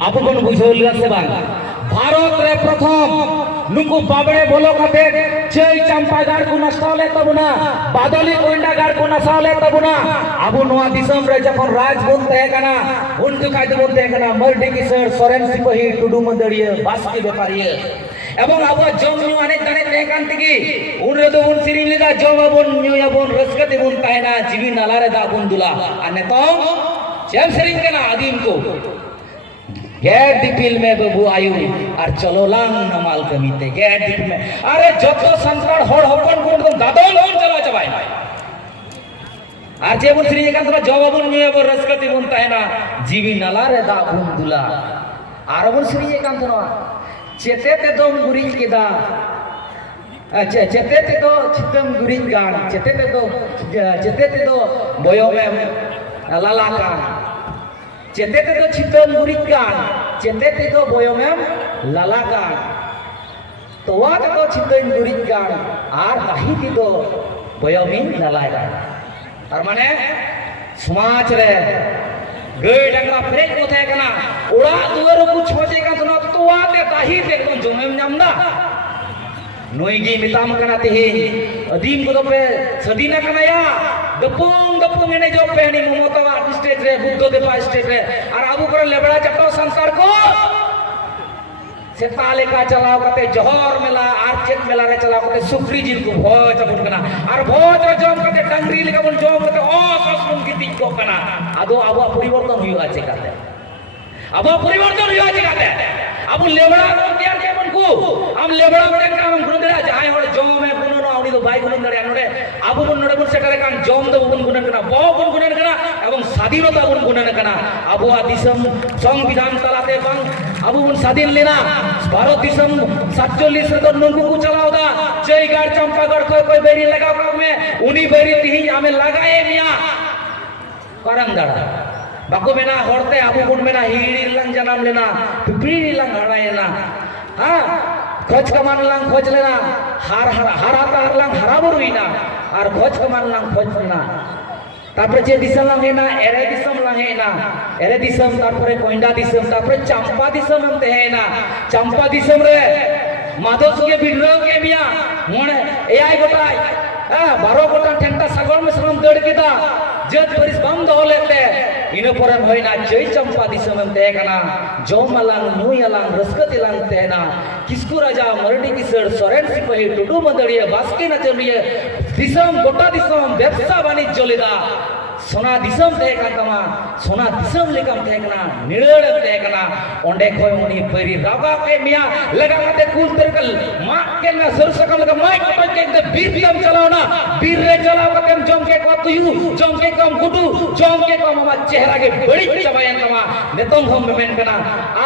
ᱟᱵᱚ ᱵᱚᱱ ᱵᱩᱡᱷᱟᱹᱣ ᱞᱮᱫᱟ ᱥᱮ ᱵᱟᱝ ᱵᱷᱟᱨᱚᱛ ᱨᱮ ᱯᱨᱚᱛᱷᱚᱢ ᱱᱩᱠᱩ ᱵᱟᱵᱲᱮ ᱵᱚᱞᱚ ᱠᱟᱛᱮ ᱪᱟᱹᱭ ᱪᱟᱢᱯᱟᱜᱟᱲ ᱠᱚ ᱱᱟᱥᱟᱣ ᱞᱮᱫ ᱛᱟᱵᱚᱱᱟ ᱵᱟᱫᱚᱞᱤ ᱠᱚᱭᱰᱟᱜᱟᱲ ᱠᱚ ᱱᱟᱥᱟᱣ ᱞᱮᱫ ᱛᱟᱵᱚᱱᱟ ᱟᱵᱚ ᱱᱚᱣᱟ ᱫᱤᱥᱚᱢ ᱨᱮ ᱡᱚᱠᱷᱚᱱ ᱨᱟᱡᱽ ᱵᱚᱱ ᱛᱟᱦᱮᱸ ᱠᱟᱱᱟ ᱩᱱ ᱡᱚᱠᱷᱟᱡ ᱫᱚᱵᱚᱱ ᱛᱟᱦᱮᱸ ᱠᱟᱱᱟ ᱢᱟᱨᱰᱤ ᱠᱤᱥᱟᱹᱲ ᱥᱚᱨᱮᱱ ᱥᱤᱯᱟᱹᱦᱤ ᱴᱩᱰᱩ ᱢᱟᱹᱫᱟᱹᱲᱤᱭᱟᱹ ᱵᱟᱥᱠᱮ ᱵᱮᱯᱟᱨᱤᱭᱟᱹ এবং আবার জম নিউ অনেক দাঁড়ে তেকান থেকে উনরে তো বন সিরিং লেগা জম আবন নিউ আবন রসকে তে বন তাইনা জিবি নালারে দা বন দুলা আর নেতা চেম সিরিং কেনা আদিম কো গ্যার দিপিল মে বাবু আয়ু, আর চলো লাং নামাল কমিতে। গ্যার দিপিল মে, আরে যত সন্তান হড় হপন কোন দাদন হন চালা চাবাই আর যে বন সিরিং এখান থেকে জম আবন নিউ আবন রসকে দেবন তাইনা জিবি নালারে দা বন দুলা। আর বন সিরিং এখান থেকে চেতে তে দম গুরিং কেদা আচ্ছা চেতে তে চিতম গুরিং গান, চেতে তে দো চেতে তে দো বয়মেম লালাকান চেতে তেতো ছিতম গুরিক গান চেতে তেতো বয়মেম লালা গান তোয়া তেতো ছিতম গুরিক গান আর কাহি তেতো বয়মিন লালা গান তার মানে সমাজ রে গাই ডাঙ্গা ফ্রেজ কোথায় কানা ওড়া দুয়ার কু ছজে কানা তোয়াতে তাহিতে কোন জমেম নামনা নুইগি মিতাম কানা তেহে আদিম কোদপে সদিনা কানা ইয়া গপং গপং এনে জপে হনি মমতা स्टेट रे बुद्धदेव स्टेट रे और अब को लेबड़ा चटो संसार को ᱥᱮᱛᱟ ᱞᱮᱠᱟ ᱪᱟᱞᱟᱣ ᱠᱟᱛᱮ ᱡᱚᱦᱚᱨ ᱢᱮᱞᱟ ᱟᱨ ᱪᱮᱫ ᱢᱮᱞᱟ ᱨᱮ ᱪᱟᱞᱟᱣ ᱠᱟᱛᱮ ᱥᱩᱠᱨᱤ ᱡᱤᱞ ᱠᱚ ᱵᱷᱚᱡ ᱟᱵᱚᱱ ᱠᱟᱱᱟ ᱟᱨ ᱵᱷᱚᱡ ᱨᱮ ᱡᱚᱢ ᱠᱟᱛᱮ ᱰᱟᱝᱨᱤ ᱞᱮᱠᱟ ᱵᱚᱱ ᱡᱚᱢ ᱠᱟᱛᱮ ᱚᱥᱚᱥ ᱵᱚᱱ ᱜᱤᱛᱤᱡ ᱠᱚᱜ ᱠᱟᱱᱟ ᱟᱫᱚ ᱟᱵᱚᱣᱟᱜ ᱯᱚᱨᱤᱵᱚᱨᱛᱚᱱ ᱦᱩᱭᱩᱜᱼᱟ ᱪᱮᱠᱟᱛᱮ ᱟᱵᱚᱣᱟᱜ ᱯᱚᱨᱤᱵᱚᱨᱛᱚᱱ ᱦᱩᱭᱩᱜᱼᱟ ᱪᱮᱠᱟᱛᱮ ᱟᱵᱚ ᱞᱮᱵᱲᱟ ᱵᱚᱱ ᱛᱮᱭᱟᱨ ᱠᱮᱵᱚᱱ ᱠᱚ ᱟᱢ ᱞᱮᱵᱲᱟ ᱵᱚᱱ ᱠᱟᱱᱟᱢ ᱜᱩᱱᱟᱹ ᱫᱟᱲᱮᱭᱟᱜᱼᱟ ᱡᱟᱦᱟᱸᱭ ᱦᱚᱲ ᱡᱚᱢᱮ উনি গুণ বন নড়ে। বন সেটারে কান জম দো বন গুণন কানা, ব বন গুণন কানা, এবং স্বাধীনতা বন গুণন কানা। আবহাওয়া দিশম সংবিধান তালাতে বাং আবু বন স্বাধীন লেনা ভারত দিশম সাতচল্লিশ রে তো নঙ্কু কু চালাও দা। জয়গড় চম্পাগড় কই কই বেরি লাগাও কামে উনি বেরি তিহি আমি লাগায়ে মিয়া। করম দাঁড়া। বাকো মেনা হরতে, আবু বুন মেনা হিড়ি লাং জানাম লেনা পিপিড়ি লাং হারায় না। হ্যাঁ? খোঁজ কামানলাম খোঁজলে না, হার হার হার হাতে হারলাম হারাবো রুই না, আর খোঁজ কামানলাম খোঁজ না। তারপরে যে দিশম লাহেনা এরে দিশম লাগে না, এরে দিশম, তারপরে কইন্ডা দিশম, তারপরে চাম্পা দিশম হম তেহেনা চাম্পা দিশম রে মাধব সুগে বিদ্রোহ কে মিয়া, মনে, এআই গোটাই হ্যাঁ বারো গোটা ঠেনটা সাগর মিশ্রম দৌড় কেদা জেদ পরিস বাম দহলেতে ইনো পরে হইনা জয় চম্পা দিশম হম তেহেনা জম আলাং নুই আলাং রসকত তেহে না। કિસ્કુ રાજા મરડી કિશોર સોરેન સિપાહી ટુડુ મદળીએ બાસ્કી નચરીએ દિશમ ગોટા દિશમ વ્યવસા વાણિજ્ય લીધા ᱥᱚᱱᱟ ᱫᱤᱥᱚᱢ ᱛᱟᱦᱮᱸ ᱠᱟᱱ ᱛᱟᱢᱟ ᱥᱚᱱᱟ ᱫᱤᱥᱚᱢ ᱞᱮᱠᱟᱢ ᱛᱟᱦᱮᱸ ᱠᱟᱱᱟ ᱱᱤᱲᱟᱹᱲᱮᱢ ᱛᱟᱦᱮᱸ ᱠᱟᱱᱟ ᱚᱸᱰᱮ ᱠᱷᱚᱱ ᱩᱱᱤ ᱯᱟᱹᱨᱤ ᱨᱟᱜᱟ ᱠᱮᱫ ᱢᱮᱭᱟ ᱞᱟᱜᱟ ᱠᱟᱛᱮ ᱠᱩᱞ ᱛᱮᱨᱮ ᱢᱟᱜ ᱠᱮᱫ ᱢᱮᱭᱟ ᱥᱟᱹᱨᱩ ᱥᱟᱠᱟᱢ ᱞᱮᱠᱟ ᱢᱟᱜ ᱚᱴᱚᱡ ᱠᱮᱫ ᱛᱮ ᱵᱤᱨ ᱛᱮᱢ ᱪᱟᱞᱟᱣᱱᱟ ᱵᱤᱨ ᱨᱮ ᱪᱟᱞᱟᱣ ᱠᱟᱛᱮᱢ ᱡᱚᱢ ᱠᱮᱫ ᱠᱚᱣᱟ ᱛᱩᱭᱩ ᱡᱚᱢ ᱠᱮᱫ ᱠᱚᱢ ᱜᱩᱰᱩ ᱡᱚᱢ ᱠᱮᱫ ᱠᱚᱣᱟᱢ ᱟᱢᱟᱜ ᱪᱮᱦᱨᱟ ᱜᱮ ᱵᱟᱹᱲᱤᱡ ᱪᱟᱵᱟᱭᱮᱱ ᱛᱟᱢᱟ ᱱᱤᱛᱚᱝ ᱦᱚᱸᱢ ᱢᱮᱱ ᱠᱟᱱᱟ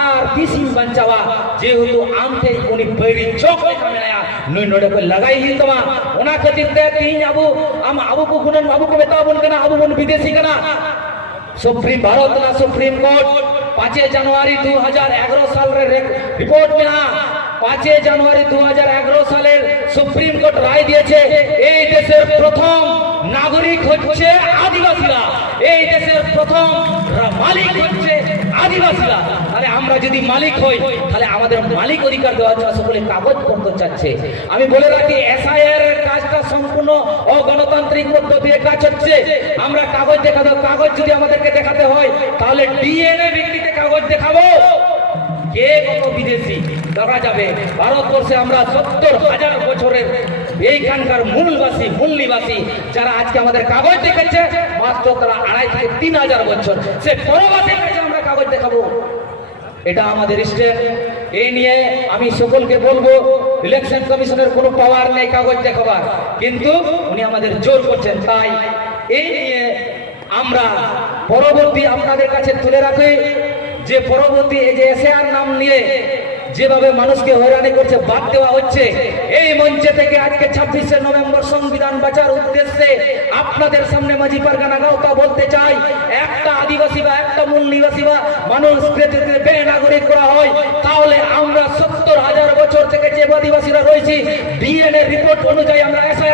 ᱟᱨ ᱛᱤᱥᱤᱧ ᱵᱟᱧᱪᱟᱣᱟ ᱡᱮᱦᱮᱛᱩ ᱟᱢ ᱴᱷᱮᱱ ᱩᱱᱤ ᱯᱟᱹᱨᱤ ᱪᱚᱠ ᱞᱮᱠᱟ ᱢᱮᱱᱟᱭᱟ ᱱᱩᱭ ᱱᱚᱰᱮ ᱠᱚ ᱞᱟᱜᱟᱭ ᱦᱩᱭᱩᱜ ᱛᱟᱢᱟ ᱚᱱᱟ ᱠᱷᱟᱹᱛᱤᱨ ᱛᱮ ᱛᱤᱦᱤᱧ ᱟᱵᱚ ᱟᱢ ᱟᱵᱚ ᱠᱚ ᱜᱩᱱᱟᱹᱱ ᱟᱵᱚ ᱠᱚ ᱢᱮᱛᱟᱣ ᱵᱚᱱ ᱠᱟᱱᱟ ᱟᱵᱚ ᱵᱚᱱ ᱵᱤᱫᱮ আবু কেনা। সুপ্রিম ভারত না সুপ্রিম কোর্ট? পাঁচে জানুয়ারি দু হাজার এগারো সালের রিপোর্ট মেনা পাঁচে জানুয়ারি দু হাজার এগারো সালের সুপ্রিম কোর্ট রায় দিয়েছে, এই দেশের প্রথম নাগরিক হচ্ছে আদিবাসীরা। এই দেশের প্রথম মালিক হচ্ছে আদিবাসীরা, তাহলে আমরা যদি মালিক হই, তাহলে আমাদের মালিক অধিকার দেওয়ার জন্য সকলে চাচ্ছে। আমি বলে রাখি এসআইআর এর কাজটা সম্পূর্ণ অগণতান্ত্রিক কাজ হচ্ছে। আমরা কাগজ কাগজ যদি আমাদেরকে দেখাতে হয়, তাহলে ডিএনএ ভিত্তিতে কাগজ দেখাবো। কে কত বিদেশি যাবে। ভারতবর্ষে আমরা সত্তর হাজার বছরের এইখানকার মূলবাসী মূল নিবাসী যারা আজকে আমাদের কাগজ দেখেছে, মাত্র তারা আড়াই থেকে তিন হাজার বছর। সে পরবাসীর কাছে কাগজ দেখাবো এটা আমাদের স্টেপ। এই নিয়ে আমি সকলকে বলব ইলেকশন কমিশনের কোনো পাওয়ার নেই কাগজ দেখাবার। কিন্তু উনি আমাদের জোর করছেন। তাই এই নিয়ে আমরা পরবর্তী আপনাদের কাছে তুলে রাখি যে পরবর্তী এই যে এসআর নাম নিয়ে যেভাবে মানুষকে হয়রানি করছে, বাদ দেওয়া হচ্ছে, এই মঞ্চে থেকে আজকে ছাব্বিশে নভেম্বর সংবিধান বাঁচার উদ্দেশ্যে আপনাদের সামনে মাঝি পারগানা গাওতা বলতে চাই। একটা আদিবাসী বা একটা মূল নিবাসী বা মানুষ বে নাগরিক করা হয়, তাহলে আমরা সত্তর হাজার বছর থেকে যে আদিবাসীরা রয়েছি ডিএনএ রিপোর্ট অনুযায়ী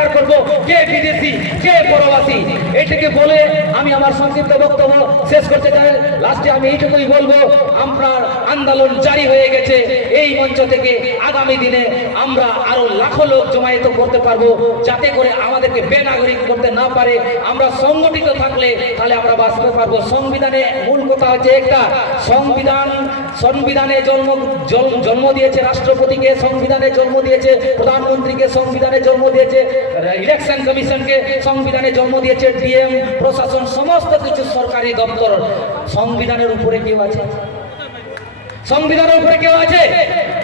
আমরা এসআইআর করব। কে বিদেশি, কে পরবাসী? এটাকে বলে আমি আমার সংক্ষিপ্ত বক্তব্য শেষ করতে চাই। লাস্টে আমি এইটুকুই বলব আপনার আন্দোলন জারি হয়ে গেছে। এই মঞ্চ থেকে আগামী দিনে আমরা আরও লাখো লোক জমায়েত করতে পারব, যাতে করে আমাদেরকে বেনাগরিক করতে না পারে। আমরা সংগঠিত থাকলে তাহলে আমরা বাঁচতে পারব। সংবিধানে মূল কথা হচ্ছে একটা, সংবিধান, সংবিধানে জন্ম- জন্ম দিয়েছে রাষ্ট্রপতিকে, সংবিধানে জন্ম দিয়েছে প্রধানমন্ত্রীকে, সংবিধানে জন্ম দিয়েছে ইলেকশন কমিশনকে সংবিধানে জন্ম দিয়েছে, ডিএম, প্রশাসন, সমস্ত কিছু সরকারি দপ্তর। সংবিধানের উপরে কেউ আছে? সংবিধানের উপরে কেউ আছে?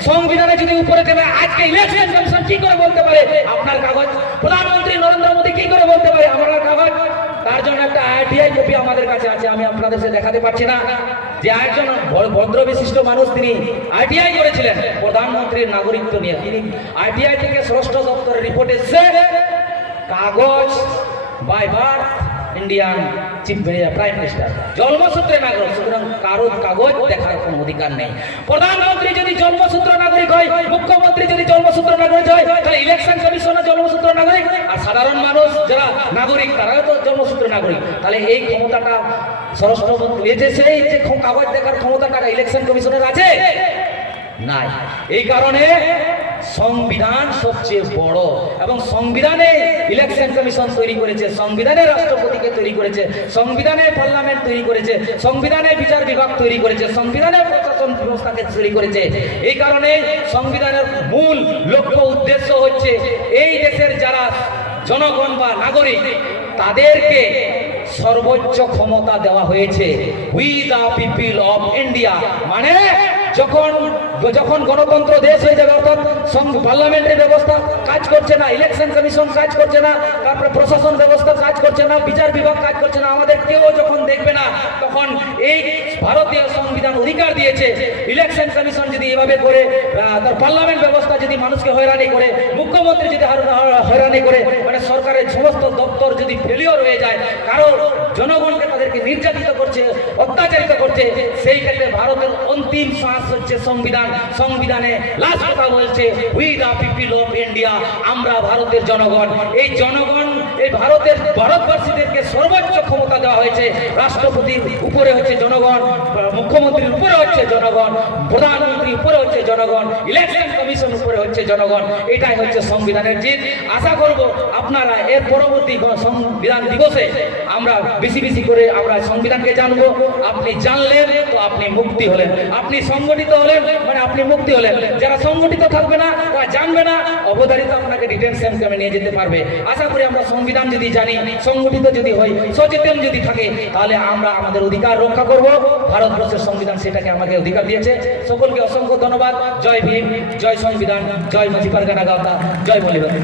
সংবিধানে যদি উপরে দেবে, আজকে ইলেকশন কমিশন কি করে বলতে পারে? আপনার কাগজ? প্রধানমন্ত্রী নরেন্দ্র মোদী কি করে বলতে পারে আপনার কাগজ তার জন্য কপি আমাদের কাছে আছে, আমি আপনাদের সাথে দেখাতে পারছি না। যে একজন ভদ্র বিশিষ্ট মানুষ তিনি আইটিআই করেছিলেন, প্রধানমন্ত্রীর নাগরিকত্ব নিয়ে। তিনি আইটিআই থেকে ষষ্ঠ দপ্তরের রিপোর্ট এসছে, কাগজ by birth Indian chief prime minister জন্মসূত্রে নাগরিক, সুতরাং কারোর কাগজ দেখার কোনো অধিকার নেই। প্রধানমন্ত্রী যদি জন্মসূত্র নাগরিক হয়, মুখ্যমন্ত্রী যদি জন্মসূত্র নাগরিক হয়, তাহলে ইলেকশন কমিশনের জন্মসূত্র নাগরিক, আর সাধারণ মানুষ যারা নাগরিক, তারাও তো জন্মসূত্র নাগরিক। তাহলে এই ক্ষমতাটা স্বরাষ্ট্রমন্ত্রী এই সেই যে কাগজ দেখার ক্ষমতাটা ইলেকশন কমিশনের আছে? নাই। এই কারণে সংবিধান সবচেয়ে বড় এবং সংবিধানে ইলেকশন কমিশন তৈরি করেছে, সংবিধানে রাষ্ট্রপতিকে তৈরি করেছে, সংবিধানে পার্লামেন্ট তৈরি করেছে, সংবিধানে বিচার বিভাগ তৈরি করেছে, সংবিধানে প্রশাসন ব্যবস্থাকে তৈরি করেছে। এই কারণে সংবিধানের মূল লক্ষ্য উদ্দেশ্য হচ্ছে এই দেশের যারা জনগণ বা নাগরিক, তাদেরকে সর্বোচ্চ ক্ষমতা দেওয়া হয়েছে। We the people of India মানে যখন যখন গণতন্ত্র দেশ হয়ে যাবে, অর্থাৎ পার্লামেন্টের ব্যবস্থা কাজ করছে না ইলেকশন কমিশন কাজ করছে না, তারপরে প্রশাসন ব্যবস্থা কাজ করছে না, বিচার বিভাগ কাজ করছে না, আমাদের কেউ যখন দেখবে না, তখন এই ভারতীয় সংবিধান অধিকার দিয়েছে। ইলেকশন কমিশন যদি এভাবে করে তার পার্লামেন্ট ব্যবস্থা যদি মানুষকে হয়রানি করে, মুখ্যমন্ত্রী যদি হয়রানি করে সরকারের সমস্ত দপ্তর যদি ফেলিওর হয়ে যায় কারণ জনগণকে তাদেরকে নির্যাতিত করছে, অত্যাচারিত করছে, সেই ক্ষেত্রে ভারতের অন্তিম শ্বাস হচ্ছে সংবিধান। সংবিধানে লাস্ট কথা বলছে we the people of India আমরা ভারতের জনগণ। এই জনগণ, এই ভারতের ভারতবাসীদেরকে সর্বোচ্চ ক্ষমতা দেওয়া হয়েছে। রাষ্ট্রপতির উপরে হচ্ছে জনগণ, মুখ্যমন্ত্রীর উপরে হচ্ছে জনগণ, প্রধানমন্ত্রীর উপরে হচ্ছে জনগণ ইলেকশন কমিশন উপরে হচ্ছে জনগণ। এটাই হচ্ছে সংবিধানের জিত আশা করব আপনারা এর পরবর্তী সংবিধান দিবসে আমরা বেশি বেশি করে আমরা সংবিধানকে জানব, আপনি জানলেন, তো আপনি মুক্তি হলেন। আপনি সংগঠিত হলেন মানে আপনি মুক্তি হলেন। যারা সংগঠিত থাকবে না, তারা জানবে না, অবধারিত আপনাকে ডিটেনশন ক্যাম্পে নিয়ে যেতে পারবে। আশা করি আমরা সংবিধান যদি জানি, সংগঠিত যদি হই, সচেতন যদি থাকে, তাহলে আমরা আমাদের অধিকার রক্ষা করব। ভারতবর্ষের সংবিধান সেটাকে আমাকে অধিকার দিয়েছে। সকলকে অসংখ্য ধন্যবাদ। জয় ভীম, জয় সংবিধান, জয় মাঝি পারগানা গাওতা, জয় বলিবাদ